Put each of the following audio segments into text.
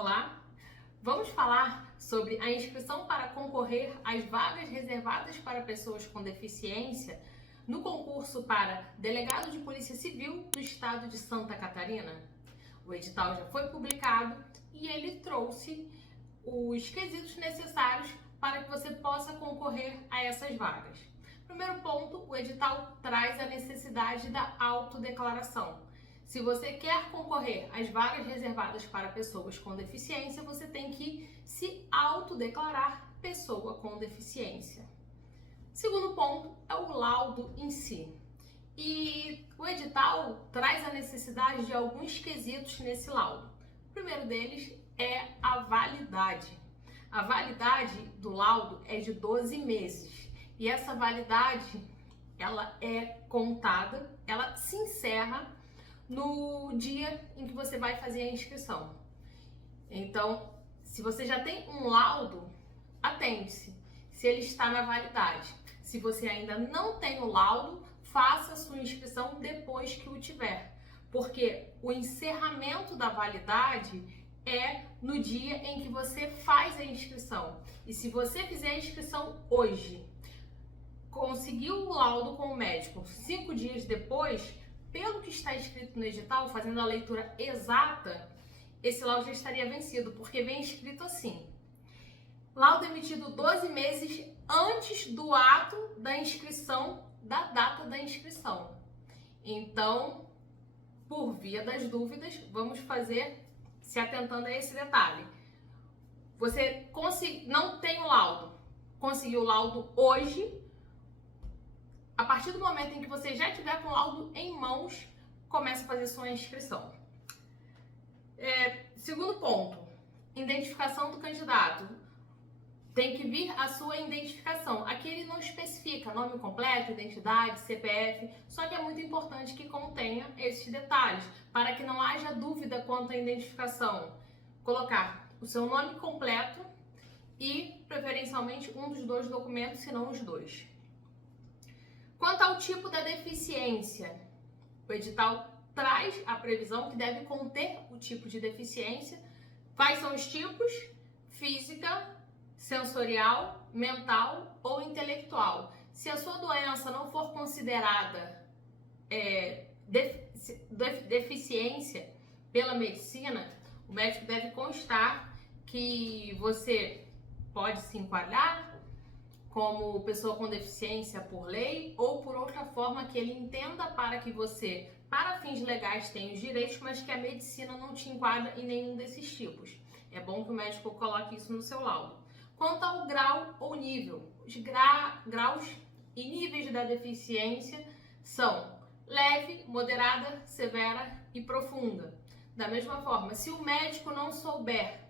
Olá, vamos falar sobre a inscrição para concorrer às vagas reservadas para pessoas com deficiência no concurso para Delegado de Polícia Civil do Estado de Santa Catarina. O edital já foi publicado e ele trouxe os quesitos necessários para que você possa concorrer a essas vagas. Primeiro ponto, o edital traz a necessidade da autodeclaração. Se você quer concorrer às vagas reservadas para pessoas com deficiência, você tem que se autodeclarar pessoa com deficiência. Segundo ponto é o laudo em si. E o edital traz a necessidade de alguns quesitos nesse laudo. O primeiro deles é a validade. A validade do laudo é de 12 meses. E essa validade, ela é contada, ela se encerra no dia em que você vai fazer a inscrição. Então, se você já tem um laudo, atente-se se ele está na validade. Se você ainda não tem o laudo, faça a sua inscrição depois que o tiver, porque o encerramento da validade é no dia em que você faz a inscrição. E se você fizer a inscrição hoje, conseguiu o laudo com o médico 5 dias depois, pelo que está escrito no edital, fazendo a leitura exata, esse laudo já estaria vencido, porque vem escrito assim: laudo emitido 12 meses antes do ato da inscrição, da data da inscrição. Então, por via das dúvidas, vamos fazer se atentando a esse detalhe. Você não tem o laudo, conseguiu o laudo hoje. A partir do momento em que você já tiver com o laudo em mãos, comece a fazer sua inscrição. Segundo ponto, identificação do candidato. Tem que vir a sua identificação. Aqui ele não especifica nome completo, identidade, CPF, só que é muito importante que contenha esses detalhes, para que não haja dúvida quanto à identificação. Colocar o seu nome completo e, preferencialmente, um dos dois documentos, se não os dois. Quanto ao tipo da deficiência, o edital traz a previsão que deve conter o tipo de deficiência. Quais são os tipos? Física, sensorial, mental ou intelectual. Se a sua doença não for considerada deficiência pela medicina, o médico deve constar que você pode se enquadrar como pessoa com deficiência por lei ou por outra forma que ele entenda para que você, para fins legais, tenha os direitos, mas que a medicina não te enquadra em nenhum desses tipos. É bom que o médico coloque isso no seu laudo. Quanto ao grau ou nível, os graus e níveis da deficiência são leve, moderada, severa e profunda. Da mesma forma, se o médico não souber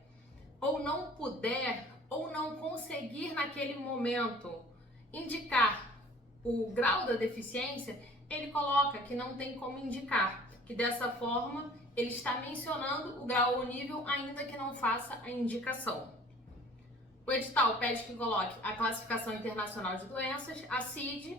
ou não puder ou não conseguir naquele momento indicar o grau da deficiência, ele coloca que não tem como indicar, que dessa forma ele está mencionando o grau ou nível ainda que não faça a indicação. O edital pede que coloque a classificação internacional de doenças, a CID,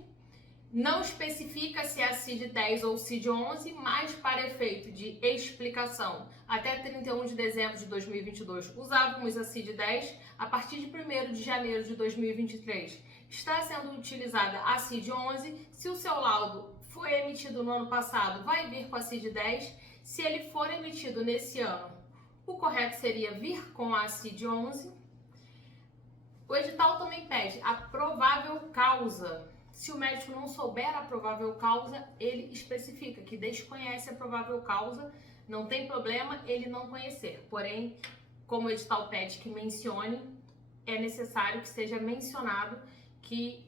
não especifica se é a CID-10 ou CID-11, mas para efeito de explicação, até 31 de dezembro de 2022 usávamos a CID-10, a partir de 1º de janeiro de 2023 está sendo utilizada a CID-11, se o seu laudo foi emitido no ano passado, vai vir com a CID-10, se ele for emitido nesse ano, o correto seria vir com a CID-11. O edital também pede a provável causa. Se o médico não souber a provável causa, ele especifica que desconhece a provável causa, não tem problema ele não conhecer. Porém, como o edital pede que mencione, é necessário que seja mencionado que,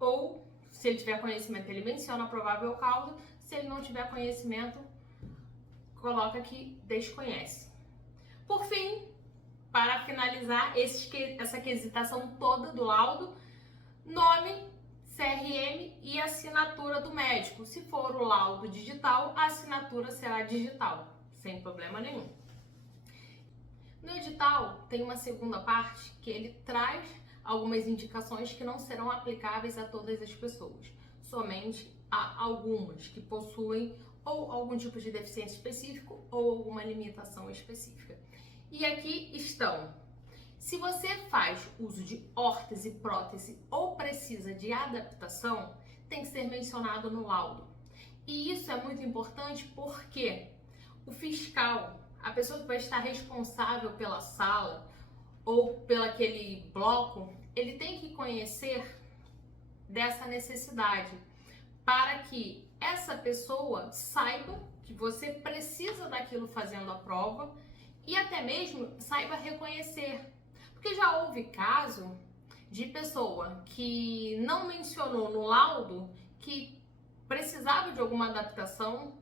ou se ele tiver conhecimento, ele menciona a provável causa, se ele não tiver conhecimento, coloca que desconhece. Por fim, para finalizar essa quesitação toda do laudo, nome, CRM e assinatura do médico. Se for o laudo digital, a assinatura será digital, sem problema nenhum. No edital tem uma segunda parte que ele traz algumas indicações que não serão aplicáveis a todas as pessoas, somente a algumas que possuem ou algum tipo de deficiência específico ou alguma limitação específica. E aqui estão. Se você faz uso de órtese, prótese ou precisa de adaptação, tem que ser mencionado no laudo. E isso é muito importante porque o fiscal, a pessoa que vai estar responsável pela sala ou pelo aquele bloco, ele tem que conhecer dessa necessidade para que essa pessoa saiba que você precisa daquilo fazendo a prova e até mesmo saiba reconhecer. Porque já houve caso de pessoa que não mencionou no laudo que precisava de alguma adaptação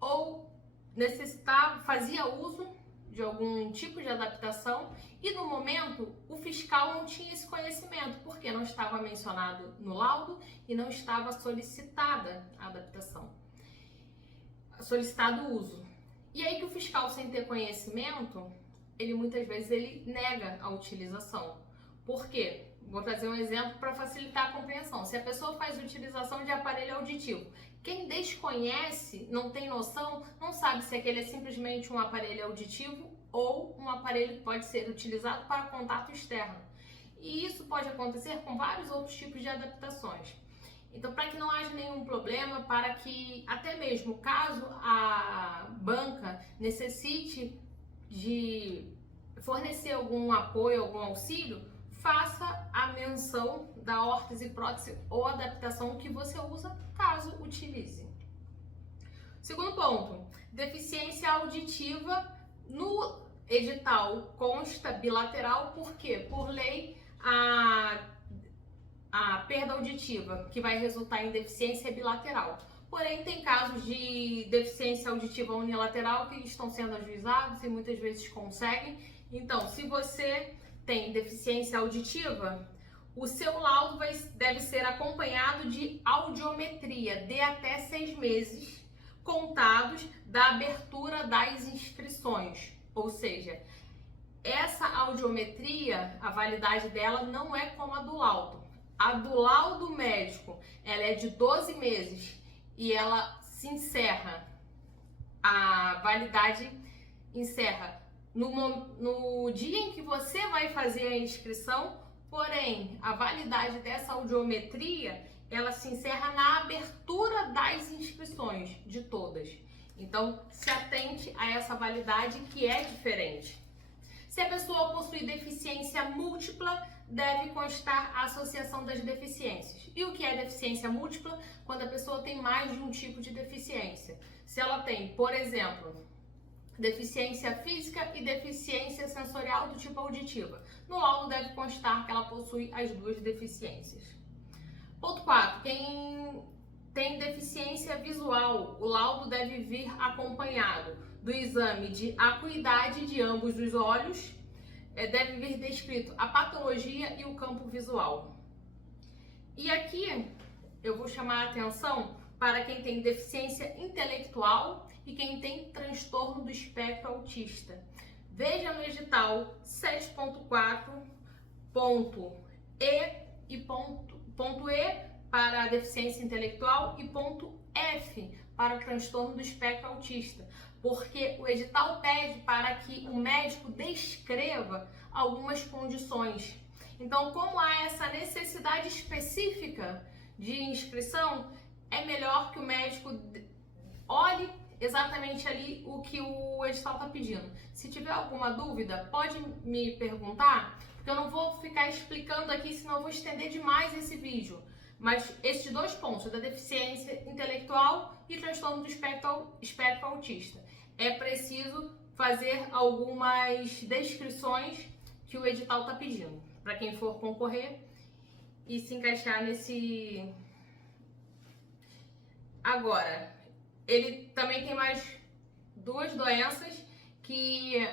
ou necessitava, fazia uso de algum tipo de adaptação e no momento o fiscal não tinha esse conhecimento porque não estava mencionado no laudo e não estava solicitada a adaptação, solicitado o uso. E aí que o fiscal, sem ter conhecimento, ele muitas vezes ele nega a utilização. Por quê? Vou trazer um exemplo para facilitar a compreensão. Se a pessoa faz utilização de aparelho auditivo, quem desconhece, não tem noção, não sabe se aquele é simplesmente um aparelho auditivo ou um aparelho que pode ser utilizado para contato externo. E isso pode acontecer com vários outros tipos de adaptações. Então, para que não haja nenhum problema, para que até mesmo caso a banca necessite de fornecer algum apoio, algum auxílio, faça a menção da órtese, prótese ou adaptação que você usa, caso utilize. Segundo ponto, deficiência auditiva. No edital consta bilateral, porque por lei a perda auditiva que vai resultar em deficiência é bilateral. Porém, tem casos de deficiência auditiva unilateral que estão sendo ajuizados e muitas vezes conseguem. Então, se você tem deficiência auditiva, o seu laudo deve ser acompanhado de audiometria de até 6 meses contados da abertura das inscrições. Ou seja, essa audiometria, a validade dela não é como a do laudo. A do laudo médico, ela é de 12 meses e ela se encerra, a validade encerra no dia em que você vai fazer a inscrição, porém, a validade dessa audiometria, ela se encerra na abertura das inscrições de todas. Então, se atente a essa validade que é diferente. Se a pessoa possui deficiência múltipla, deve constar a associação das deficiências. E o que é deficiência múltipla? Quando a pessoa tem mais de um tipo de deficiência. Se ela tem, por exemplo, deficiência física e deficiência sensorial do tipo auditiva, no laudo deve constar que ela possui as duas deficiências. Ponto 4. Quem tem deficiência visual, o laudo deve vir acompanhado do exame de acuidade de ambos os olhos, deve vir descrito a patologia e o campo visual. E aqui eu vou chamar a atenção para quem tem deficiência intelectual e quem tem transtorno do espectro autista. Veja no edital 7.4, ponto E e ponto E para a deficiência intelectual e ponto F para o transtorno do espectro autista, porque o edital pede para que o médico descreva algumas condições. Então, como há essa necessidade específica de inscrição, é melhor que o médico olhe exatamente ali o que o edital está pedindo. Se tiver alguma dúvida, pode me perguntar, porque eu não vou ficar explicando aqui, senão eu vou estender demais esse vídeo. Mas esses dois pontos, da deficiência intelectual e transtorno do espectro autista, é preciso fazer algumas descrições que o edital está pedindo, para quem for concorrer e se encaixar nesse... Agora, ele também tem mais duas doenças que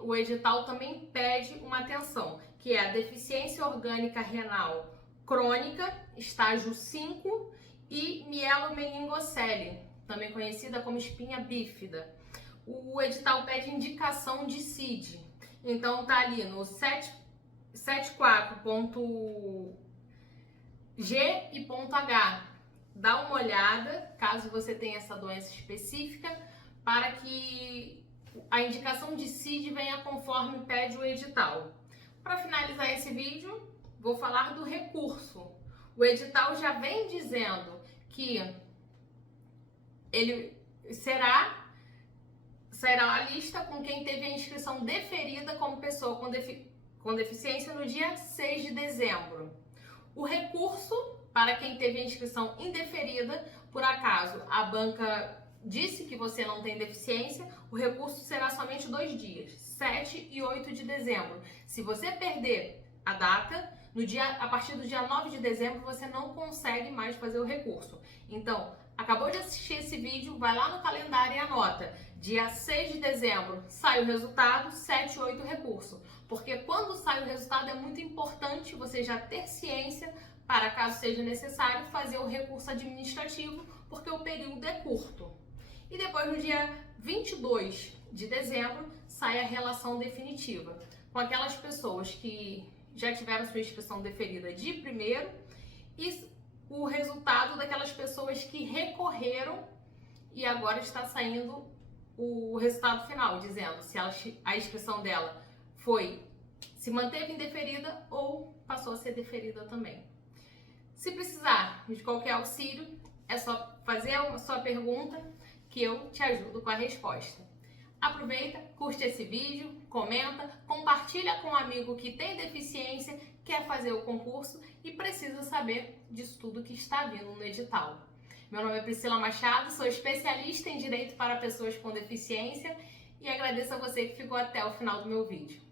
o edital também pede uma atenção, que é a deficiência orgânica renal crônica, estágio 5, e mielomeningocele, também conhecida como espinha bífida. O edital pede indicação de CID, então tá ali no 74.G e ponto H. Dá uma olhada, caso você tenha essa doença específica, para que a indicação de CID venha conforme pede o edital. Para finalizar esse vídeo, vou falar do recurso. O edital já vem dizendo que ele sairá a lista com quem teve a inscrição deferida como pessoa com deficiência no dia 6 de dezembro. O recurso, para quem teve a inscrição indeferida, por acaso a banca disse que você não tem deficiência, o recurso será somente 2 dias, 7 e 8 de dezembro. Se você perder a data, a partir do dia 9 de dezembro você não consegue mais fazer o recurso. Então, acabou de assistir esse vídeo, vai lá no calendário e anota. Dia 6 de dezembro sai o resultado, 7 e 8 recurso. Porque quando sai o resultado é muito importante você já ter ciência para, caso seja necessário, fazer o recurso administrativo, porque o período é curto. E depois, no dia 22 de dezembro, sai a relação definitiva, com aquelas pessoas que já tiveram sua inscrição deferida de primeiro e o resultado daquelas pessoas que recorreram e agora está saindo o resultado final, dizendo se a inscrição dela se manteve indeferida ou passou a ser deferida também. Se precisar de qualquer auxílio, é só fazer a sua pergunta que eu te ajudo com a resposta. Aproveita, curte esse vídeo, comenta, compartilha com um amigo que tem deficiência, quer fazer o concurso e precisa saber disso tudo que está vindo no edital. Meu nome é Priscila Machado, sou especialista em Direito para Pessoas com Deficiência e agradeço a você que ficou até o final do meu vídeo.